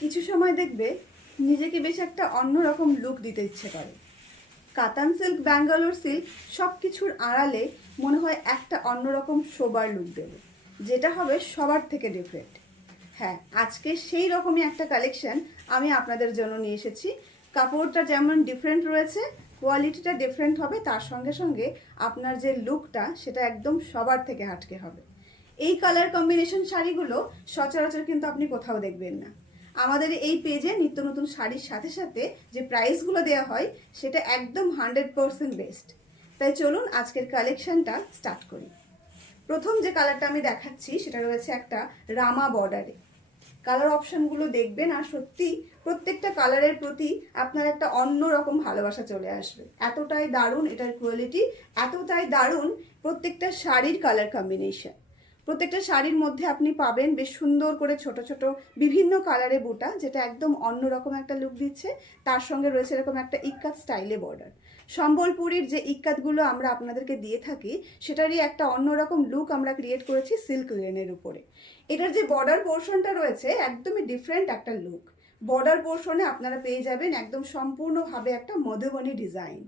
কিছু সময় দেখবে নিজেকে বেশ একটা অন্যরকম লুক দিতে ইচ্ছে করে। কাতান সিল্ক, ব্যাঙ্গালোর সিল্ক সব কিছুর আড়ালে মনে হয় একটা অন্যরকম সোবার লুক দেবে, যেটা হবে সবার থেকে ডিফারেন্ট। হ্যাঁ, আজকে সেই রকমই একটা কালেকশন আমি আপনাদের জন্য নিয়ে এসেছি। কাপড়টা যেমন ডিফারেন্ট রয়েছে, কোয়ালিটিটা ডিফারেন্ট হবে, তার সঙ্গে সঙ্গে আপনার যে লুকটা সেটা একদম সবার থেকে হাটকে হবে। এই কালার কম্বিনেশন শাড়িগুলো সচরাচর কিন্তু আপনি কোথাও দেখবেন না। আমাদের এই পেজে নিত্য নতুন শাড়ির সাথে সাথে যে প্রাইসগুলো দেওয়া হয় সেটা একদম 100% বেস্ট। তাই চলুন আজকের কালেকশনটা স্টার্ট করি। প্রথম যে কালারটা আমি দেখাচ্ছি সেটা রয়েছে একটা রামা বর্ডারে। কালার অপশনগুলো দেখবেন আর সত্যি প্রত্যেকটা কালারের প্রতি আপনার একটা অন্যরকম ভালোবাসা চলে আসবে। এতটাই দারুণ এটার কোয়ালিটি, এতটাই দারুণ প্রত্যেকটা শাড়ির কালার কম্বিনেশন। প্রত্যেকটা শাড়ির মধ্যে আপনি পাবেন বেশ সুন্দর করে ছোট ছোট বিভিন্ন কালারে বুটা, যেটা একদম অন্যরকম একটা লুক দিচ্ছে। তার সঙ্গে রয়েছে এরকম একটা ইক্কাত স্টাইলে বর্ডার। সম্বলপুরীর যে ইক্কাতগুলো আমরা আপনাদেরকে দিয়ে থাকি সেটারই একটা অন্যরকম লুক আমরা ক্রিয়েট করেছি সিল্ক লিনেনের উপরে। এটার যে বর্ডার পোর্শনটা রয়েছে একদমই ডিফারেন্ট একটা লুক। বর্ডার পোর্শনে আপনারা পেয়ে যাবেন একদম সম্পূর্ণভাবে একটা মধুবনী ডিজাইন,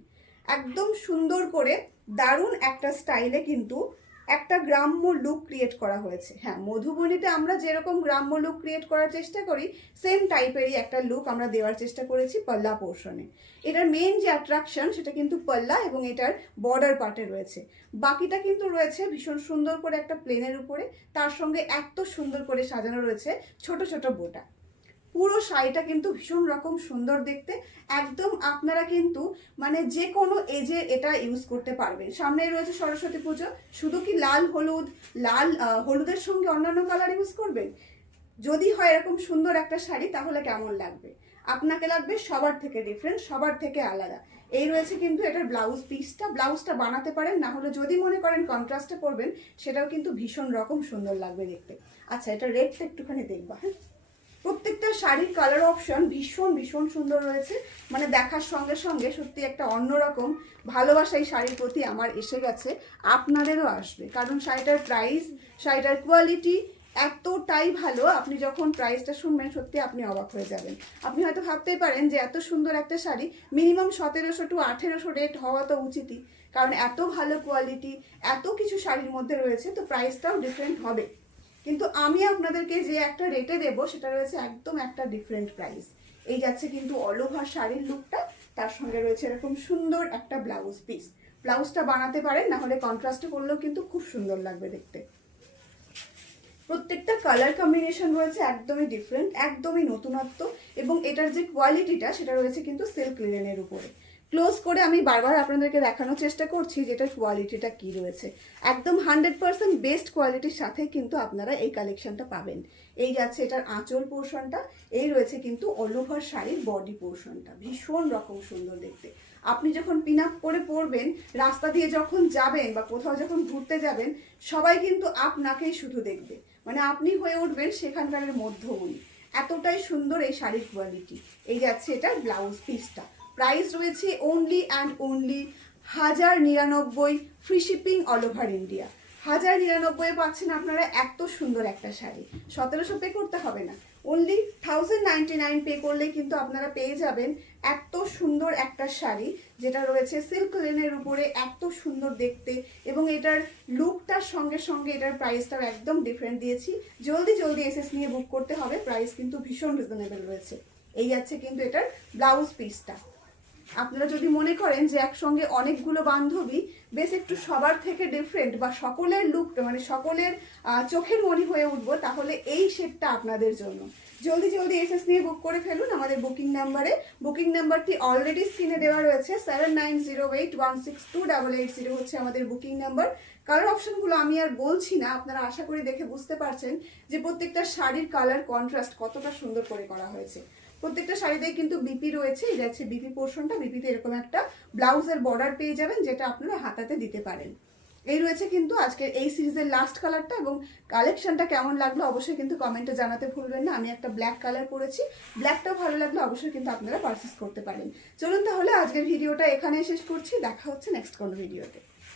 একদম সুন্দর করে দারুণ একটা স্টাইলে কিন্তু একটা গ্রাম্য লুক ক্রিয়েট করা হয়েছে। হ্যাঁ, মধুবনীতে আমরা যেরকম গ্রাম্য লুক ক্রিয়েট করার চেষ্টা করি সেম টাইপেরই একটা লুক আমরা দেওয়ার চেষ্টা করেছি পাল্লা পোর্শনে। এটার মেন যে অ্যাট্রাকশন সেটা কিন্তু পাল্লা এবং এটার বর্ডার পার্টে রয়েছে। বাকিটা কিন্তু রয়েছে ভীষণ সুন্দর করে একটা প্লেনের উপরে, তার সঙ্গে এত সুন্দর করে সাজানো রয়েছে ছোট ছোট বোটা। পুরো শাড়িটা কিন্তু ভীষণ রকম সুন্দর দেখতে। একদম আপনারা কিন্তু মানে যে কোনো এজে এটা ইউজ করতে পারবেন। সামনেই রয়েছে সরস্বতী পুজো, শুধু কি লাল হলুদের সঙ্গে অন্যান্য কালার ইউজ করবেন? যদি হয় এরকম সুন্দর একটা শাড়ি তাহলে কেমন লাগবে? আপনাকে লাগবে সবার থেকে ডিফারেন্ট, সবার থেকে আলাদা। এই রয়েছে কিন্তু এটার ব্লাউজ পিসটা। ব্লাউজটা বানাতে পারেন, না হলে যদি মনে করেন কন্ট্রাস্টে পরবেন সেটাও কিন্তু ভীষণ রকম সুন্দর লাগবে দেখতে। আচ্ছা, এটা রেডটা একটুখানি দেখবা। হ্যাঁ, প্রত্যেকটা শাড়ির কালার অপশন ভীষণ ভীষণ সুন্দর রয়েছে। মানে দেখার সঙ্গে সঙ্গে সত্যি একটা অন্যরকম ভালোবাসা এই শাড়ির প্রতি আমার এসে গেছে, আপনাদেরও আসবে। কারণ শাড়িটার প্রাইস, শাড়িটার কোয়ালিটি এতটাই ভালো, আপনি যখন প্রাইসটা শুনবেন সত্যি আপনি অবাক হয়ে যাবেন। আপনি হয়তো ভাবতেই পারেন যে এত সুন্দর একটা শাড়ি মিনিমাম 1700 to 1800 রেট হওয়া তো উচিতই, কারণ এত ভালো কোয়ালিটি, এত কিছু শাড়ির মধ্যে রয়েছে, তো প্রাইসটাও ডিফারেন্ট হবে। কিন্তু আমি আপনাদেরকে যে একটা রেটে দেব সেটা রয়েছে একদম একটা ডিফারেন্ট প্রাইস। এই যাচ্ছে কিন্তু অল ওভার শাড়ির লুকটা, তার সঙ্গে রয়েছে এরকম সুন্দর একটা ব্লাউজ পিস। ব্লাউজটা বানাতে পারেন, না হলে কন্ট্রাস্টে করলেও কিন্তু খুব সুন্দর লাগবে দেখতে। প্রত্যেকটা কালার কম্বিনেশন রয়েছে একদমই ডিফারেন্ট, একদমই নতুনত্ব, এবং এটার যে কোয়ালিটিটা সেটা রয়েছে কিন্তু সিল্ক লিনেনের উপরে। ক্লোজ করে আমি বারবার আপনাদেরকে দেখানোর চেষ্টা করছি যেটার কোয়ালিটিটা কি রয়েছে। একদম 100% বেস্ট কোয়ালিটির সাথে কিন্তু আপনারা এই কালেকশনটা পাবেন। এই যাচ্ছে এটার আঁচল পোর্শনটা, এই রয়েছে কিন্তু অল ওভার শাড়ির বডি পোর্শনটা, ভীষণ রকম সুন্দর দেখতে। আপনি যখন পিন আপ করে পরবেন, রাস্তা দিয়ে যখন যাবেন বা কোথাও যখন ঘুরতে যাবেন, সবাই কিন্তু আপনাকেই শুধু দেখবে, মানে আপনি হয়ে উঠবেন সেখানকার মধ্যমণি। এতটাই সুন্দর এই শাড়ির কোয়ালিটি। এই যাচ্ছে এটার ব্লাউজ পিসটা। প্রাইস রয়েছে only and only 1099, free shipping all over India. 1099 পাচ্ছেন আপনারা এত সুন্দর একটা শাড়ি। 1700 পে করতে হবে না, অনলি 1099 পে করলেই কিন্তু আপনারা পেয়ে যাবেন এত সুন্দর একটা শাড়ি, যেটা রয়েছে সিল্ক লিনেনের উপরে, এত সুন্দর দেখতে, এবং এটার লুকটার সঙ্গে সঙ্গে এটার প্রাইসটাও একদম ডিফারেন্ট দিয়েছি। জলদি জলদি এসএস নিয়ে বুক করতে হবে, প্রাইস কিন্তু ভীষণ রিজনেবল রয়েছে। এই যাচ্ছে কিন্তু এটার ব্লাউজ পিসটা। আপনারা যদি মনে করেন যে একসঙ্গে অনেকগুলো বান্ধবী বেশ একটু সবার থেকে ডিফারেন্ট বা সকলের লুকটা মানে সকলের চোখের মনি হয়ে উঠবো, তাহলে এই সেটটা আপনাদের জন্য। জলদি জলদি এসএস নিয়ে বুক করে ফেলুন আমাদের বুকিং নাম্বারে। বুকিং নাম্বারটি অলরেডি স্ক্রিনে দেওয়া রয়েছে, 7908162880 হচ্ছে আমাদের বুকিং নাম্বার। কালার অপশনগুলো আমি আর বলছি না, আপনারা আশা করি দেখে বুঝতে পারছেন যে প্রত্যেকটা শাড়ির কালার কন্ট্রাস্ট কতটা সুন্দর করে করা হয়েছে। প্রত্যেকটা শাড়িতেই কিন্তু বিপি রয়েছে, এই যাচ্ছে বিপি পোর্শনটা। বিপিতে এরকম একটা ব্লাউজের বর্ডার পেয়ে যাবেন, যেটা আপনারা হাতাতে দিতে পারেন। এই রয়েছে কিন্তু আজকের এই সিরিজের লাস্ট কালারটা, এবং কালেকশনটা কেমন লাগলো অবশ্যই কিন্তু কমেন্টে জানাতে ভুলবেন না। আমি একটা ব্ল্যাক কালার পরেছি, ব্ল্যাকটাও ভালো লাগলো অবশ্যই কিন্তু আপনারা পারচেস করতে পারেন। চলুন তাহলে আজকের ভিডিওটা এখানে শেষ করছি, দেখা হচ্ছে নেক্সট কোনো ভিডিওতে।